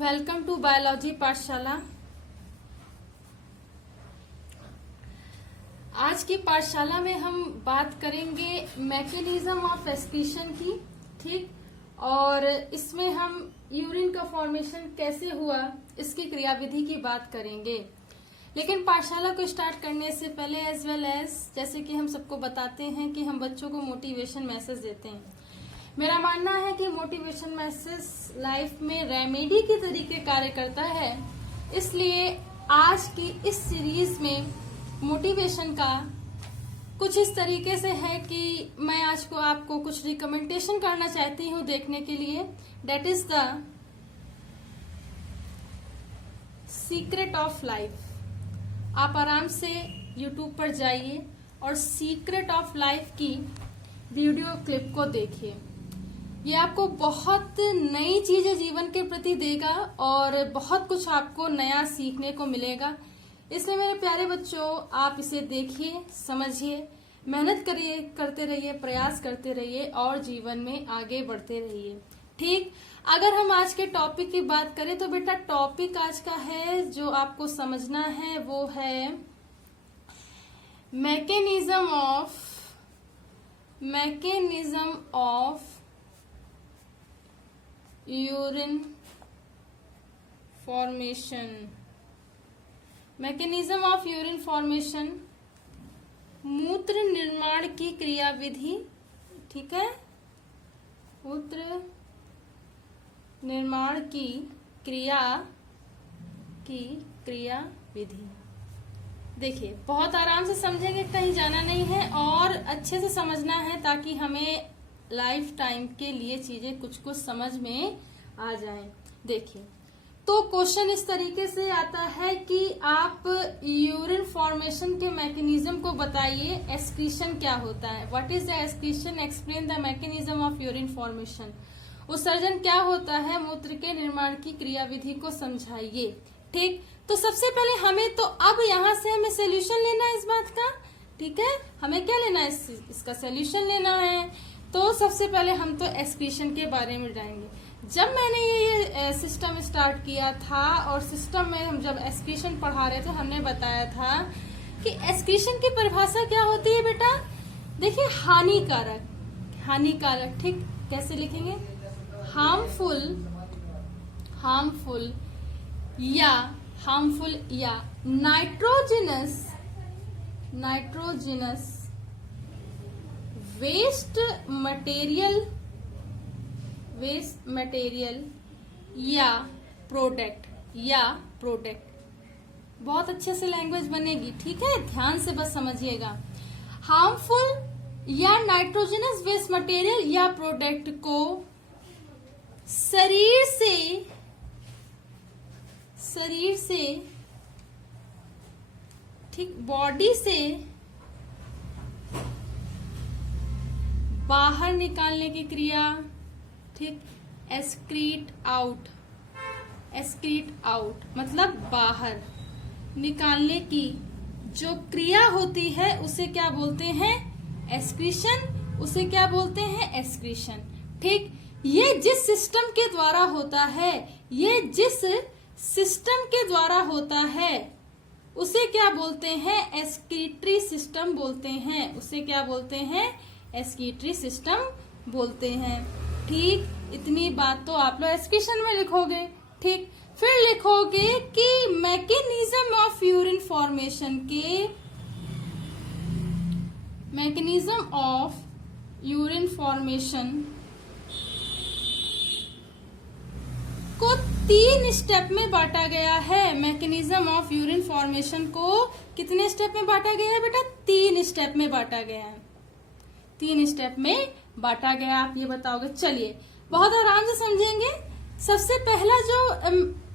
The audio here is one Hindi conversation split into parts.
वेलकम टू बायोलॉजी पाठशाला। आज की पाठशाला में हम बात करेंगे मैकेनिज्म ऑफ एक्सक्रीशन की, ठीक। और इसमें हम यूरिन का फॉर्मेशन कैसे हुआ इसकी क्रियाविधि की बात करेंगे। लेकिन पाठशाला को स्टार्ट करने से पहले एज वेल एज जैसे कि हम सबको बताते हैं कि हम बच्चों को मोटिवेशन मैसेज देते हैं। मेरा मानना है कि मोटिवेशन मैसेज लाइफ में रेमेडी की तरीके कार्य करता है। इसलिए आज की इस सीरीज में मोटिवेशन का कुछ इस तरीके से है कि मैं आज को आपको कुछ रिकमेंडेशन करना चाहती हूँ देखने के लिए। Date is the secret of life. आप आराम से यूट्यूब पर जाइए और सीक्रेट ऑफ लाइफ की वीडियो क्लिप को देखिए। ये आपको बहुत नई चीजें जीवन के प्रति देगा और बहुत कुछ आपको नया सीखने को मिलेगा। इसलिए मेरे प्यारे बच्चों, आप इसे देखिए, समझिए, मेहनत करिए, करते रहिए, प्रयास करते रहिए और जीवन में आगे बढ़ते रहिए, ठीक। अगर हम आज के टॉपिक की बात करें तो बेटा टॉपिक आज का है जो आपको समझना है वो है mechanism of urine formation. Mechanism of urine formation, मूत्र निर्माण की क्रियाविधि, ठीक है। मूत्र निर्माण की क्रियाविधि। देखिए बहुत आराम से समझेंगे, कहीं जाना नहीं है और अच्छे से समझना है ताकि हमें लाइफ टाइम के लिए चीजें कुछ कुछ समझ में आ जाएं। देखिए तो क्वेश्चन इस तरीके से आता है कि आप यूरिन फॉर्मेशन के मैकेनिज्म को बताइए। एक्सक्रीशन क्या होता है? What is the excretion? Explain the mechanism of urine formation. उत्सर्जन क्या होता है? मूत्र के निर्माण की क्रियाविधि को समझाइए, ठीक। तो सबसे पहले हमें तो अब यहाँ से हमें सोल्यूशन लेना है इस बात का, ठीक है। हमें क्या लेना है? इसका सोल्यूशन लेना है। तो सबसे पहले हम तो एक्सक्रीशन के बारे में जाएंगे। जब मैंने ये सिस्टम स्टार्ट किया था और सिस्टम में हम जब एक्सक्रीशन पढ़ा रहे थे हमने बताया था कि एक्सक्रीशन की परिभाषा क्या होती है बेटा। देखिए हानिकारक, ठीक। कैसे लिखेंगे? हार्मफुल या नाइट्रोजिनस वेस्ट मटेरियल या प्रोडक्ट। बहुत अच्छे से लैंग्वेज बनेगी, ठीक है। ध्यान से बस समझिएगा। हार्मफुल या नाइट्रोजनस वेस्ट मटेरियल या प्रोडक्ट को शरीर से ठीक, बॉडी से बाहर निकालने की क्रिया, ठीक। एक्सक्रीट आउट मतलब बाहर निकालने की जो क्रिया होती है उसे क्या बोलते हैं? एक्सक्रीशन। उसे क्या बोलते हैं? एक्सक्रीशन, ठीक। ये जिस सिस्टम के द्वारा होता है उसे क्या बोलते हैं? एक्सक्रीटरी सिस्टम बोलते हैं। उसे क्या बोलते हैं? एक्सक्रीटरी सिस्टम बोलते हैं, ठीक। इतनी बात तो आप लोग एक्सक्रीशन में लिखोगे, ठीक। फिर लिखोगे कि मैकेनिज्म ऑफ यूरिन फॉर्मेशन को 3 स्टेप में बांटा गया है। मैकेनिज्म ऑफ यूरिन फॉर्मेशन को कितने स्टेप में बांटा गया है बेटा? 3 स्टेप में बांटा गया है। 3 स्टेप में बांटा गया, आप ये बताओगे। चलिए बहुत आराम से समझेंगे। सबसे पहला जो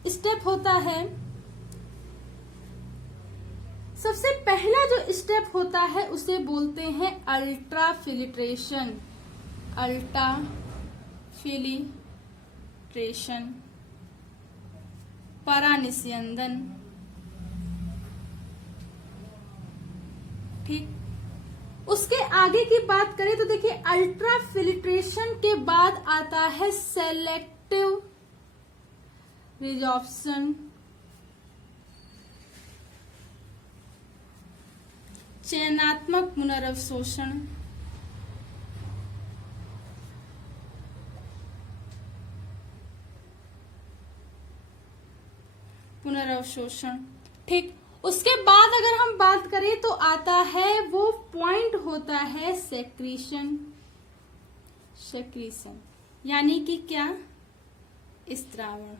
स्टेप होता है उसे बोलते हैं अल्ट्राफिल्ट्रेशन। परानिस्यंदन, ठीक। उसके आगे की बात करें तो देखिए अल्ट्राफिल्ट्रेशन के बाद आता है सेलेक्टिव रिजॉर्प्शन, चयनात्मक पुनर्अवशोषण, पुनर्अवशोषण। ठीक, उसके बाद अगर हम बात करें तो आता है वो पॉइंट होता है सेक्रीशन। सेक्रीशन यानी कि क्या? स्त्रावण।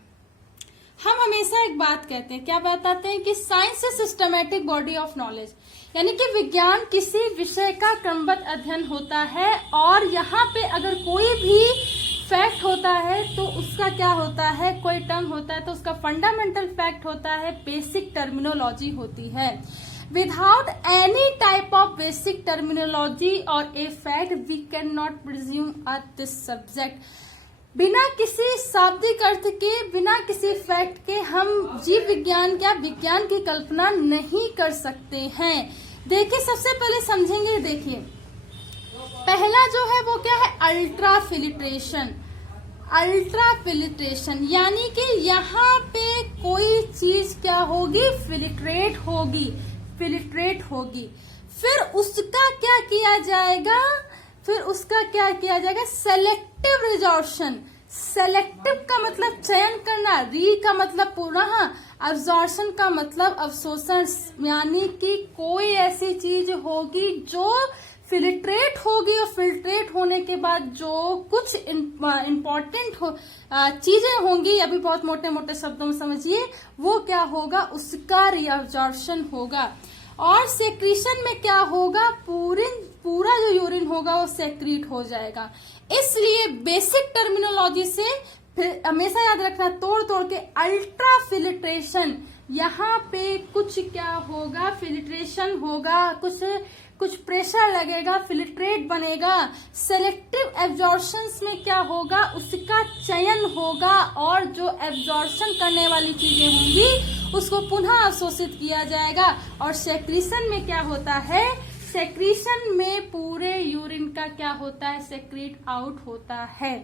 हम हमेशा एक बात कहते हैं, क्या बताते हैं कि science is systematic body of knowledge, यानी कि विज्ञान किसी विषय का क्रमबद्ध अध्ययन होता है और यहाँ पे अगर कोई भी फैक्ट होता है तो उसका क्या होता है, कोई टर्म होता है तो उसका फंडामेंटल फैक्ट होता है, बेसिक टर्मिनोलॉजी होती है। Without any type of basic terminology और a fact we can not presume this subject. बिना किसी शाब्दिक अर्थ के, बिना किसी फैक्ट के हम जीव विज्ञान क्या विज्ञान की कल्पना नहीं कर सकते हैं। देखिए सबसे पहले समझेंगे, देखिए पहला जो है वो क्या है, अल्ट्रा फिल्ट्रेशन। अल्ट्रा फिल्ट्रेशन यानी कि यहाँ पे कोई चीज क्या होगी, फिल्ट्रेट होगी, फिल्ट्रेट होगी। फिर उसका क्या किया जाएगा, फिर उसका क्या किया जाएगा, सेलेक्टिव रिजॉर्प्शन। सेलेक्टिव का मतलब चयन करना, री का मतलब पुनः, अब्जॉर्प्शन का मतलब अवशोषण, यानी कि कोई ऐसी चीज होगी जो फिल्ट्रेट होगी और फिल्ट्रेट होने के बाद जो कुछ इम्पोर्टेंट चीजें होंगी, अभी बहुत मोटे मोटे शब्दों में समझिए, वो क्या होगा, उसका रीअब्जॉर्प्शन होगा। और सेक्रीशन में क्या होगा, पूरा जो यूरिन होगा वो सेक्रीट हो जाएगा। इसलिए बेसिक टर्मिनोलॉजी से फिर हमेशा याद रखना, तोड़ तोड़ के अल्ट्रा फिल्ट्रेशन, यहाँ पे कुछ क्या होगा, फिल्ट्रेशन होगा, कुछ प्रेशर लगेगा, फिल्ट्रेट बनेगा। सेलेक्टिव एब्जॉर्प्शन में क्या होगा, उसका चयन होगा और जो एब्जॉर्प्शन करने वाली चीजें होंगी उसको पुनः अवशोषित किया जाएगा। और सेक्रीशन में क्या होता है, सेक्रीशन में पूरे यूरिन का क्या होता है, सेक्रीट आउट होता है।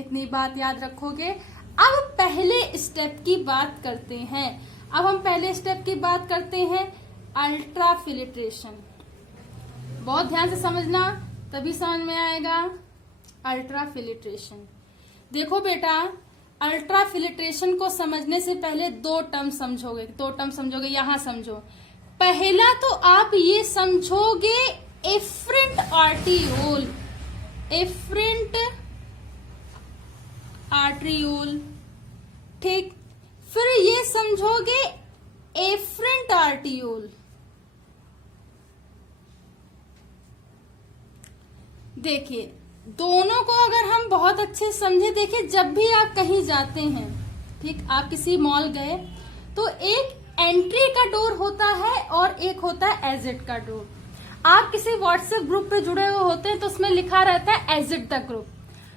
इतनी बात याद रखोगे। अब पहले स्टेप की बात करते हैं। अब हम पहले स्टेप की बात करते हैं, अल्ट्रा फिल्ट्रेशन। बहुत ध्यान से समझना तभी समझ में आएगा। अल्ट्रा फिल्ट्रेशन, देखो बेटा, अल्ट्रा फिल्ट्रेशन को समझने से पहले दो टर्म समझोगे, यहां समझो। पहला तो आप ये समझोगे एफरेंट आर्टियोल, एफरेंट आर्टियोल, ठीक। फिर ये समझोगे एफरेंट आर्टियोल। देखिए दोनों को अगर हम बहुत अच्छे से समझे, देखिए जब भी आप कहीं जाते हैं, ठीक, आप किसी मॉल गए तो एक एंट्री का डोर होता है और एक होता है एग्जिट का डोर। आप किसी व्हाट्सएप ग्रुप पे जुड़े हुए होते हैं तो उसमें लिखा रहता है एग्जिट द ग्रुप।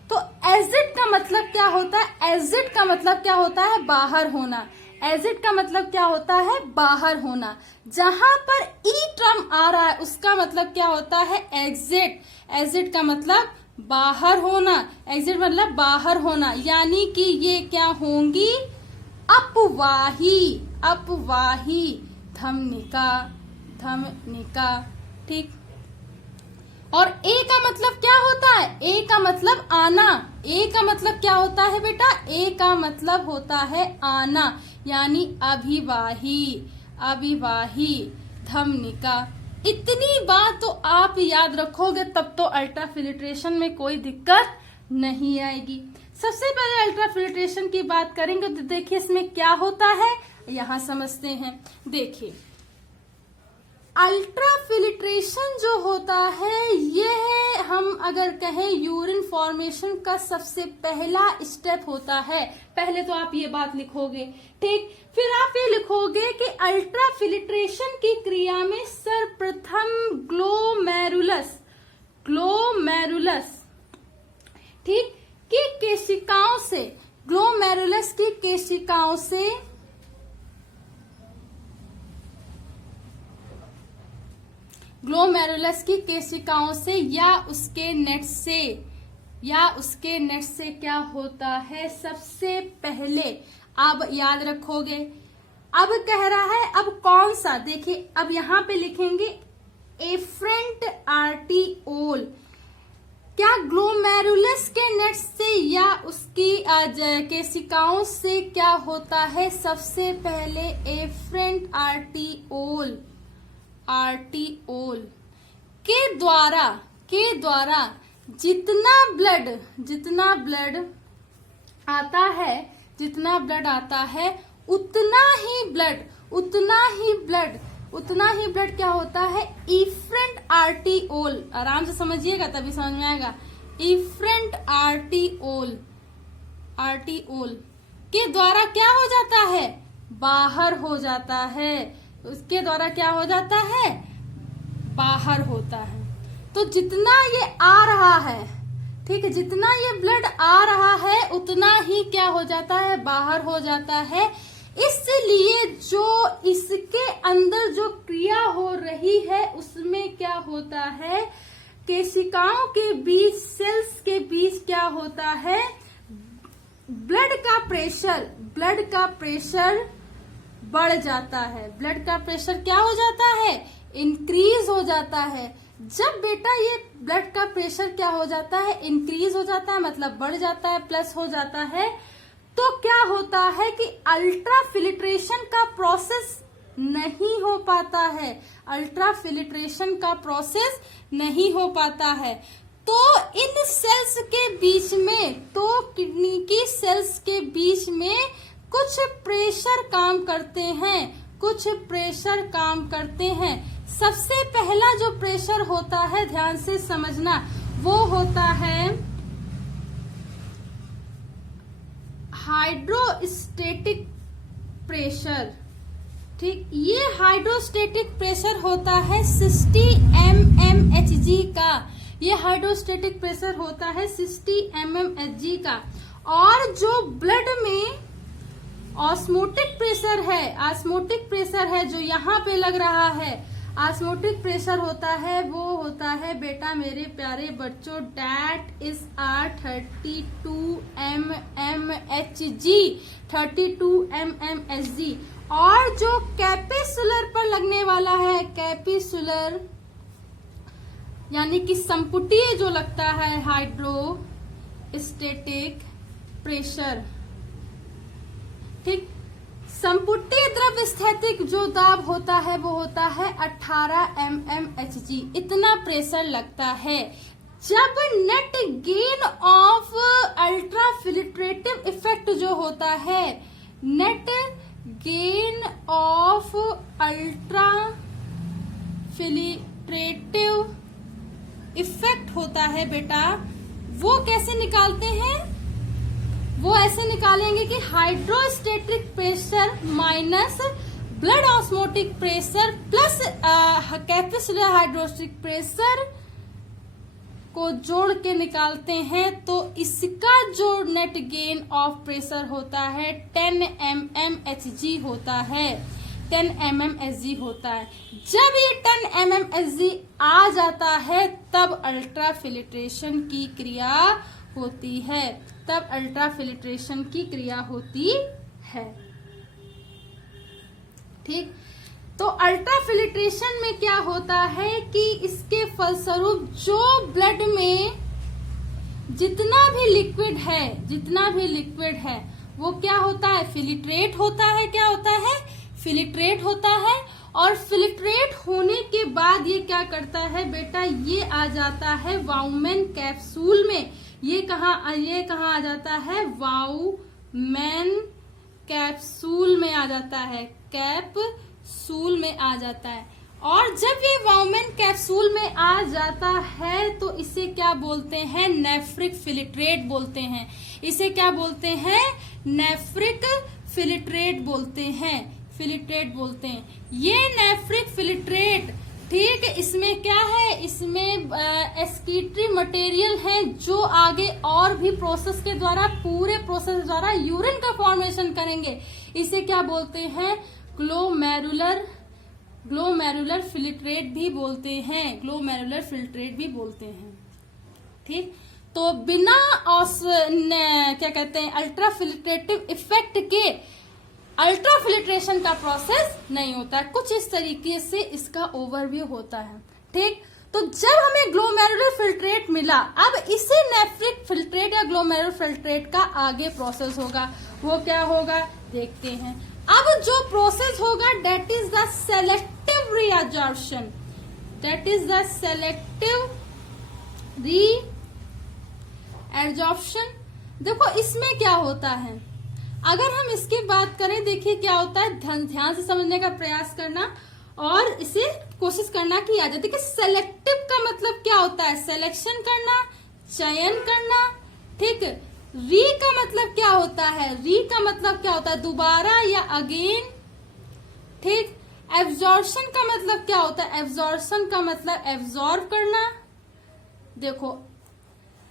तो एग्जिट का मतलब क्या होता है, एग्जिट का मतलब क्या होता है, बाहर होना। एग्जिट का मतलब क्या होता है, बाहर होना। जहां पर ई टर्म आ रहा है उसका मतलब क्या होता है, एग्जिट। एग्जिट का मतलब बाहर होना, एग्जिट मतलब बाहर होना, यानी कि ये क्या होंगी, अपवाही, अपवाही धमनिका, धमनिका, ठीक। और ए का मतलब क्या होता है, ए का मतलब आना। ए का मतलब क्या होता है बेटा, ए का मतलब होता है आना, यानी अभिवाही, अभिवाही धमनिका। इतनी बात तो आप याद रखोगे तब तो अल्ट्रा फिल्ट्रेशन में कोई दिक्कत नहीं आएगी। सबसे पहले अल्ट्रा फिल्ट्रेशन की बात करेंगे तो देखिए इसमें क्या होता है, यहां समझते हैं। देखिए अल्ट्रा फिल्ट्रेशन जो होता है ये हम अगर कहें यूरिन फॉर्मेशन का सबसे पहला स्टेप होता है। पहले तो आप ये बात लिखोगे, ठीक। फिर आप ये लिखोगे कि अल्ट्रा फिल्ट्रेशन की क्रिया में सर्वप्रथम ग्लोमेरुलस, ग्लोमेरुलस, ठीक, की केशिकाओं से, ग्लोमेरुलस की केशिकाओं से ग्लोमेरुलस की केशिकाओं से या उसके नेट से, या उसके नेट से क्या होता है, सबसे पहले अब याद रखोगे। अब कह रहा है अब कौन सा, देखिए अब यहां पे लिखेंगे एफरेंट आर्टिओल। क्या ग्लोमेरुलस के नेट से या उसकी केशिकाओं से क्या होता है? सबसे पहले एफरेंट आर्टिओल के द्वारा जितना ब्लड आता है उतना ही ब्लड क्या होता है? इफरेंट आर्टिओल, आराम से समझिएगा तभी समझ में आएगा। इफरेंट आर्टिओल के द्वारा क्या हो जाता है? बाहर हो जाता है। उसके द्वारा क्या हो जाता है? बाहर होता है। तो जितना ये आ रहा है, ठीक है, जितना ये ब्लड आ रहा है उतना ही क्या हो जाता है? बाहर हो जाता है। इसलिए जो इसके अंदर जो क्रिया हो रही है उसमें क्या होता है? केशिकाओं के बीच, सेल्स के बीच क्या होता है? ब्लड का प्रेशर बढ़ जाता है। ब्लड का प्रेशर क्या हो जाता है? इंक्रीज हो जाता है। जब बेटा ये ब्लड का प्रेशर क्या हो जाता है? इंक्रीज हो जाता है, मतलब बढ़ जाता है, प्लस हो जाता है, तो क्या होता है कि अल्ट्रा फिल्ट्रेशन का प्रोसेस नहीं हो पाता है। नहीं हो पाता है। तो इन सेल्स के बीच में, तो किडनी की सेल्स के बीच में कुछ प्रेशर काम करते हैं। सबसे पहला जो प्रेशर होता है, ध्यान से समझना, वो होता है हाइड्रोस्टेटिक प्रेशर। ठीक, ये हाइड्रोस्टेटिक प्रेशर होता है 60 mmHg का। ये हाइड्रोस्टेटिक प्रेशर होता है 60 mmHg का। और जो ब्लड में ऑस्मोटिक प्रेशर है जो यहाँ पे लग रहा है, ऑस्मोटिक प्रेशर होता है, वो होता है बेटा मेरे प्यारे बच्चों, डेट इज 32 mmHg। और जो कैपिसुलर पर लगने वाला है, कैपिसुलर यानी कि संपुटीय जो लगता है, हाइड्रोस्टेटिक प्रेशर, ठीक, संपुटीय द्रव स्थैतिक जो दाब होता है वो होता है 18 mmHg। इतना प्रेशर लगता है। जब net gain of ultra filtrative effect जो होता है, net gain of ultra filtrative effect होता है बेटा, वो कैसे निकालते हैं? वो ऐसे निकालेंगे कि hydrostatic pressure minus blood osmotic pressure plus capsular hydrostatic pressure को जोड़ के निकालते हैं। तो इसका जो नेट गेन ऑफ प्रेशर होता है 10 mmHg होता है। 10 mmHg होता है। जब ये 10 mmHg आ जाता है तब अल्ट्रा फिल्ट्रेशन की क्रिया होती है। ठीक, तो अल्ट्रा फिल्ट्रेशन में क्या होता है कि इसके फलस्वरूप जो ब्लड में जितना भी लिक्विड है वो क्या होता है? फिल्ट्रेट होता है। क्या होता है? फिल्ट्रेट होता है। और फिल्ट्रेट होने के बाद ये क्या करता है बेटा? ये आ जाता है वाउमेन कैप्सूल में। ये कहाँ आ जाता है? वाउमेन कैप्सूल में आ जाता है। कैप्सूल में आ जाता है। और जब ये वाउमेन कैप्सूल में आ जाता है तो इसे क्या बोलते हैं? नेफ्रिक फिल्ट्रेट बोलते हैं। इसे क्या बोलते हैं? नेफ्रिक फिल्ट्रेट बोलते हैं। ये नेफ्रिक फिल्ट्रेट, ठीक, इसमें क्या है? इसमें एक्सक्रीटरी मटेरियल है जो आगे और भी प्रोसेस के द्वारा, पूरे प्रोसेस द्वारा यूरिन का फॉर्मेशन करेंगे। इसे क्या बोलते हैं? ग्लोमेरुलर फिल्ट्रेट भी बोलते हैं। ठीक, तो बिना क्या कहते हैं अल्ट्राफिल्ट्रेटिव इफेक्ट के अल्ट्राफिल्ट्रेशन का प्रोसेस नहीं होता है। कुछ इस तरीके से इसका ओवरव्यू होता है। ठीक, तो जब हमें ग्लोमेरुलर फिल्ट्रेट मिला, अब इसी नेफ्रिक फिल्ट्रेट या ग्लोमेरुलर फिल्ट्रेट का आगे प्रोसेस होगा। वो क्या होगा देखते हैं। अब जो प्रोसेस होगा that is the selective reabsorption, that is the selective reabsorption. देखो इसमें क्या होता है, अगर हम इसकी बात करें, देखिए क्या होता है, ध्यान से समझने का प्रयास करना और इसे कोशिश करना कि आ जाए। देखिए सेलेक्टिव का मतलब क्या होता है, सिलेक्शन करना, चयन करना। ठीक, री का मतलब क्या होता है, री का मतलब क्या होता है, दोबारा या अगेन। ठीक, एब्जॉर्प्शन का मतलब क्या होता है, एब्जॉर्प्शन का मतलब एब्जॉर्ब करना। देखो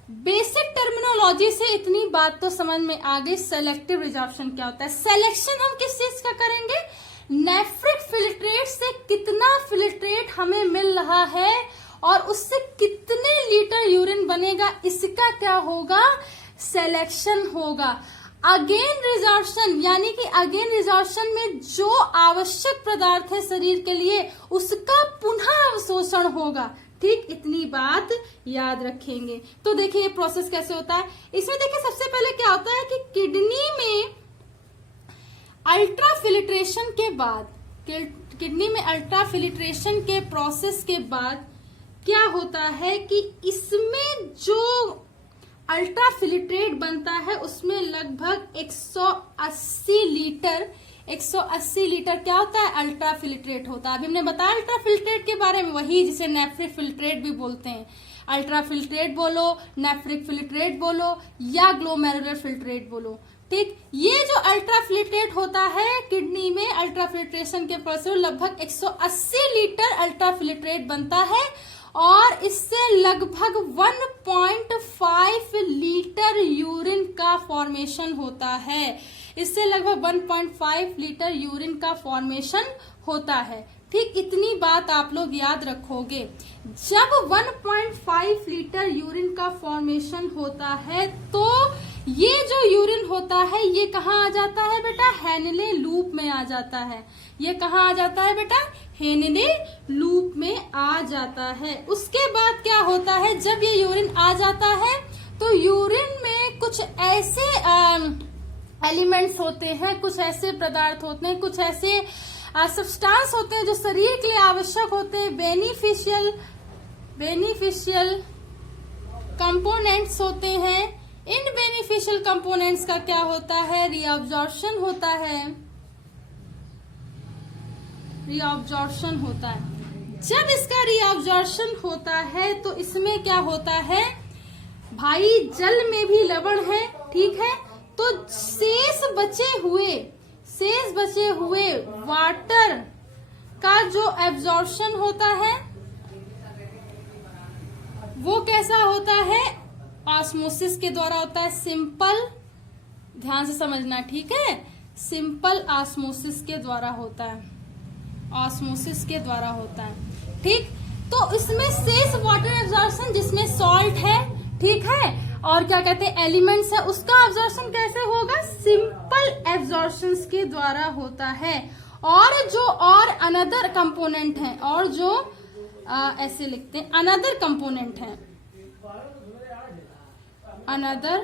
बेसिक टर्मिनोलॉजी से इतनी बात तो समझ में आ गई। सेलेक्टिव रिजॉर्प्शन क्या होता है, सिलेक्शन हम किस चीज का करेंगे, नेफ्रिक फिल्ट्रेट से कितना फिल्ट्रेट हमें मिल रहा है और उससे कितने लीटर यूरिन बनेगा, इसका क्या होगा, सिलेक्शन होगा। अगेन रिजॉर्प्शन यानी कि अगेन रिजॉर्प्शन में जो आवश्यक पदार्थ है शरीर के लिए उसका पुनः अवशोषण होगा। ठीक, इतनी बात याद रखेंगे। तो देखिए ये प्रोसेस कैसे होता है। इसमें देखिए सबसे पहले क्या होता है कि किडनी में अल्ट्राफिल्ट्रेशन के बाद, किडनी में अल्ट्राफिल्ट्रेशन के प्रोसेस के बाद क्या होता है कि इसमें जो अल्ट्राफिल्ट्रेट बनता है उसमें लगभग 180 लीटर क्या होता है, अल्ट्राफिल्ट्रेट होता है। अभी हमने बताया अल्ट्राफिल्ट्रेट के बारे में, वही जिसे नेफ्रिक फिल्ट्रेट भी बोलते हैं। अल्ट्राफिल्ट्रेट बोलो, नेफ्रिक फिल्ट्रेट बोलो या ग्लोमेरुलर फिल्ट्रेट बोलो। ठीक, ये जो अल्ट्राफिल्ट्रेट होता है किडनी में अल्ट्राफिल्ट्रेशन के प्रोसेस लगभग 180 लीटर अल्ट्राफिल्ट्रेट बनता है और इससे लगभग 1.5 लीटर यूरिन का फॉर्मेशन होता है। इससे लगभग 1.5 लीटर यूरिन का फॉर्मेशन होता है। ठीक, इतनी बात आप लोग याद रखोगे। जब 1.5 लीटर यूरिन का फॉर्मेशन होता है तो ये जो यूरिन होता है ये कहाँ आ जाता है बेटा, हेनले लूप में आ जाता है। ये कहाँ आ जाता है बेटा, हेनले लूप में आ जाता है। उसके बाद क्या होता है, जब ये यूरिन आ जाता है तो यूरिन में कुछ ऐसे एलिमेंट्स होते हैं, कुछ ऐसे पदार्थ होते हैं, कुछ ऐसे सब्सटेंस होते हैं जो शरीर के लिए आवश्यक होते हैं, बेनिफिशियल कंपोनेंट्स होते हैं। इन बेनिफिशियल कंपोनेंट्स का क्या होता है, रीअब्जॉर्प्शन होता है, रीअब्जॉर्प्शन होता है। जब इसका रीअब्जॉर्प्शन होता है तो इसमें क्या होता है भाई, जल में भी लवण है। ठीक है, तो शेष बचे हुए वाटर का जो एब्जॉर्प्शन होता है वो कैसा होता है, ऑस्मोसिस के द्वारा होता है। सिंपल, ध्यान से समझना, ठीक है, सिंपल ऑस्मोसिस के द्वारा होता है, ऑस्मोसिस के द्वारा होता है। ठीक, तो इसमें शेष वाटर एब्जॉर्प्शन जिसमें सॉल्ट है, ठीक है, और क्या कहते हैं एलिमेंट्स है, उसका एब्जॉर्प्शन कैसे होगा, सिंपल एब्जॉर्प्शंस के द्वारा होता है। और जो और अनदर कंपोनेंट है, और जो ऐसे लिखते हैं अनदर कंपोनेंट है, अनदर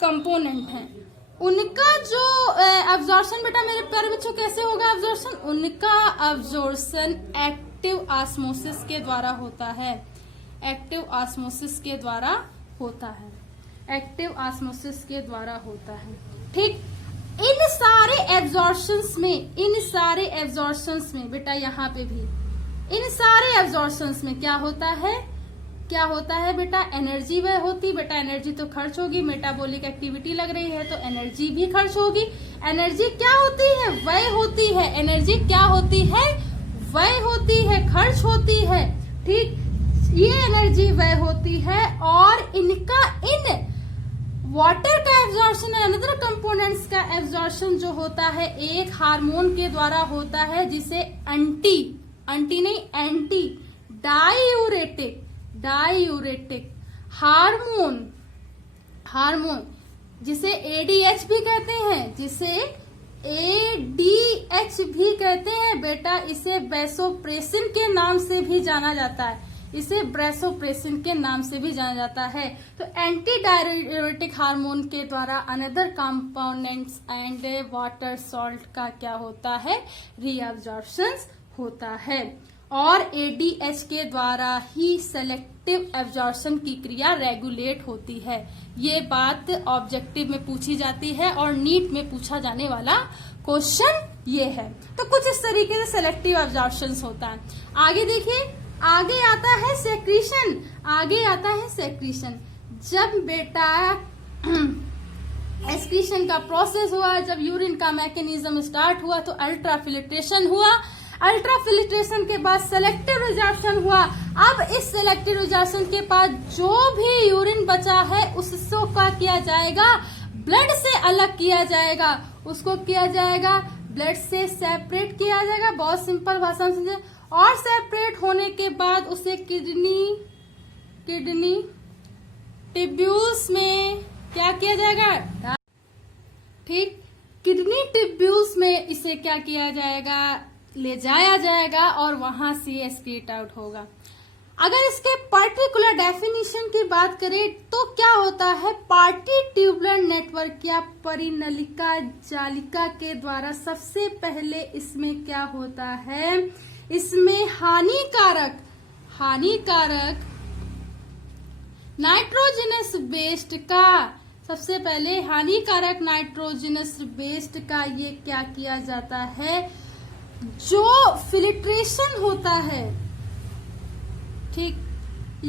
कंपोनेंट है, उनका जो एब्जॉर्प्शन बेटा मेरे प्यारे बच्चों कैसे होगा एब्जॉर्प्शन, उनका एब्जॉर्प्शन एक्टिव ऑस्मोसिस के द्वारा होता है, एक्टिव ऑस्मोसिस के द्वारा होता है, एक्टिव ऑस्मोसिस के द्वारा होता है। ठीक, इन सारे एब्जॉर्प्शंस में बेटा यहाँ पे भी इन सारे एब्जॉर्प्शंस में क्या होता है बेटा, एनर्जी वह होती, बेटा एनर्जी तो खर्च होगी, मेटाबॉलिक एक्टिविटी लग रही है तो एनर्जी भी खर्च होगी। एनर्जी क्या होती है, वह होती है, एनर्जी क्या होती है, वह होती है, खर्च होती है। ठीक, ये एनर्जी वह होती है और इनका इन वाटर का एब्जॉर्प्शन है, अनदर कंपोनेंट्स का एब्जॉर्प्शन जो होता है एक हार्मोन के द्वारा होता है जिसे एंटी डायूरेटिक डायूरेटिक हार्मोन जिसे एडीएच भी कहते हैं, जिसे एडीएच भी कहते हैं बेटा, इसे वैसोप्रेसिन के नाम से भी जाना जाता है, इसे ब्रेसोप्रेसिन के नाम से भी जाना जाता है। तो एंटी डायूरेटिक हार्मोन के द्वारा another components and water salt का क्या होता है, रीअब्जॉर्प्शन होता है। और एडीएच के द्वारा ही सेलेक्टिव एब्जॉर्प्शन की क्रिया रेगुलेट होती है। ये बात ऑब्जेक्टिव में पूछी जाती है और नीट में पूछा जाने वाला क्वेश्चन ये है। तो कुछ इस तरीके से सेलेक्टिव एब्जॉर्प्शन होता है। आगे देखिए, आगे आता है सेक्रीशन। आगे आता है सेक्रीशन। जब बेटा एक्सक्रीशन का प्रोसेस हुआ, जब यूरिन का मैकेनिज्म स्टार्ट हुआ तो अल्ट्राफिल्ट्रेशन हुआ। अल्ट्राफिल्ट्रेशन के बाद सेलेक्टिव रिजॉर्प्शन हुआ। अब इस सेलेक्टिव रिजॉर्प्शन के बाद जो भी यूरिन बचा है उसको क्या किया जाएगा, ब्लड से अलग किया जाएगा, उसको किया जाएगा ब्लड से सेपरेट किया जाएगा। बहुत सिंपल भाषा में समझे। और सेपरेट होने के बाद उसे किडनी ट्यूब्यूल्स में क्या किया जाएगा, ठीक, किडनी ट्यूब्यूल्स में इसे क्या किया जाएगा, ले जाया जाएगा और वहां से एक्सक्रीट आउट होगा। अगर इसके पर्टिकुलर डेफिनेशन की बात करें तो क्या होता है, पार्टी ट्यूबुलर नेटवर्क या परिनलिका जालिका के द्वारा सबसे पहले इसमें क्या होता है, इसमें हानिकारक नाइट्रोजनस वेस्ट का, सबसे पहले हानिकारक नाइट्रोजनस वेस्ट का ये क्या किया जाता है, जो फिल्ट्रेशन होता है, ठीक,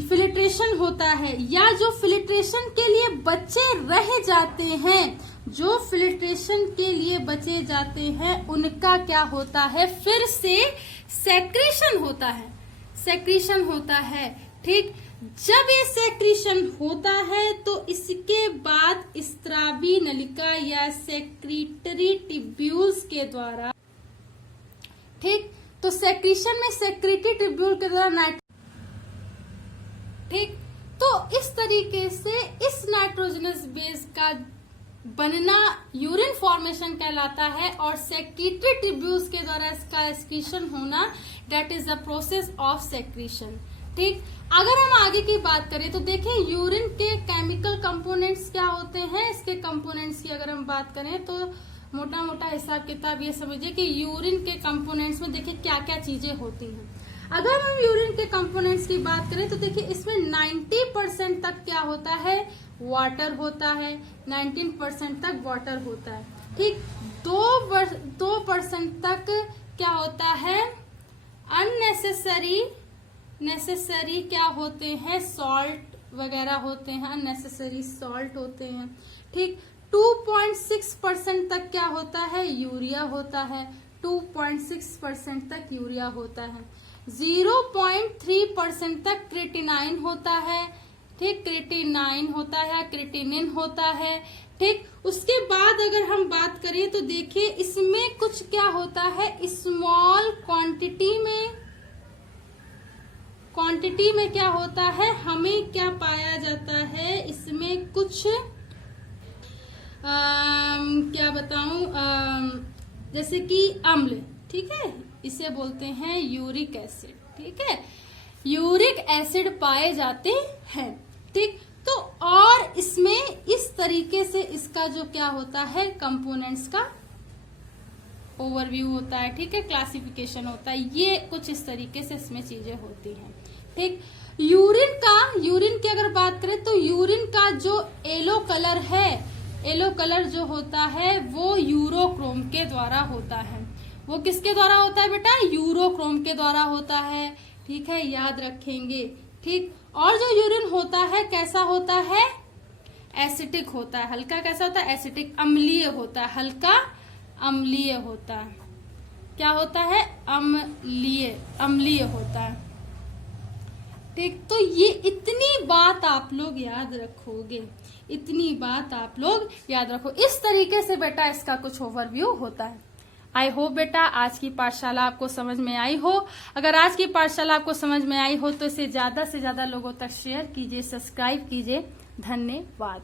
फिल्ट्रेशन होता है, या जो फिल्ट्रेशन के लिए बचे रह जाते हैं, जो फिल्ट्रेशन के लिए बचे जाते हैं उनका क्या होता है, फिर से सेक्रीशन होता है, ठीक। जब ये सेक्रीशन होता है तो इसके बाद स्त्रावी नलिका या सेक्रीटरी ट्यूब्यूल्स के द्वारा, ठीक, तो सेक्रीशन में सेक्रीटरी ट्यूब्यूल के द्वारा ठीक, तो इस तरीके से इस नाइट्रोजनस बेस का बनना यूरिन फॉर्मेशन कहलाता है और सेक्रीटरी ट्यूब्यूल्स के द्वारा इसका एक्सक्रीशन होना, that is the process of secretion, ठीक। अगर हम आगे की बात करें तो देखिए यूरिन के केमिकल कंपोनेंट्स क्या होते हैं। इसके कंपोनेंट्स की अगर हम बात करें तो मोटा मोटा हिसाब किताब ये समझिए कि यूरिन के कंपोनेंट्स में देखिए क्या क्या चीजें होती हैं। अगर हम यूरिन के कंपोनेंट्स की बात करें तो देखिए इसमें 90% तक क्या होता है, वाटर होता है, 19% तक वाटर होता है, ठीक। 2% तक क्या होता है, नेसेसरी क्या होते हैं, सॉल्ट वगैरह होते हैं, अननेसेसरी सॉल्ट होते हैं, ठीक। 2.6% तक क्या होता है, यूरिया होता है, 2.6% तक यूरिया होता है। 0.3% तक क्रिएटिनाइन होता है, ठीक, क्रिएटिनाइन होता है, क्रिएटिनिन होता है, ठीक। उसके बाद अगर हम बात करें तो देखिए इसमें कुछ क्या होता है, स्मॉल क्वांटिटी में क्या होता है, हमें क्या पाया जाता है, इसमें कुछ क्या बताऊं, जैसे कि अम्ल, ठीक है, इसे बोलते हैं यूरिक एसिड, ठीक है, यूरिक एसिड पाए जाते हैं, ठीक। तो और इसमें इस तरीके से इसका जो क्या होता है, कंपोनेंट्स का ओवरव्यू होता है, ठीक है, क्लासिफिकेशन होता है, ये कुछ इस तरीके से इसमें चीजें होती हैं, ठीक। यूरिन की अगर बात करें तो यूरिन का जो येलो कलर है, येलो कलर जो होता है वो यूरोक्रोम के द्वारा होता है। वो किसके द्वारा होता है बेटा, यूरोक्रोम के द्वारा होता है, ठीक है, याद रखेंगे, ठीक। और जो यूरिन होता है कैसा होता है, एसिटिक होता है, हल्का कैसा होता है, एसिटिक, अम्लीय होता है, हल्का अम्लीय होता है, क्या होता है, अम्लीय होता है, ठीक। तो ये इतनी बात आप लोग याद रखोगे, इतनी बात आप लोग याद रखो। इस तरीके से बेटा इसका कुछ ओवरव्यू होता है। आई होप बेटा आज की पाठशाला आपको समझ में आई हो। अगर आज की पाठशाला आपको समझ में आई हो तो इसे ज्यादा से ज्यादा लोगों तक शेयर कीजिए, सब्सक्राइब कीजिए। धन्यवाद।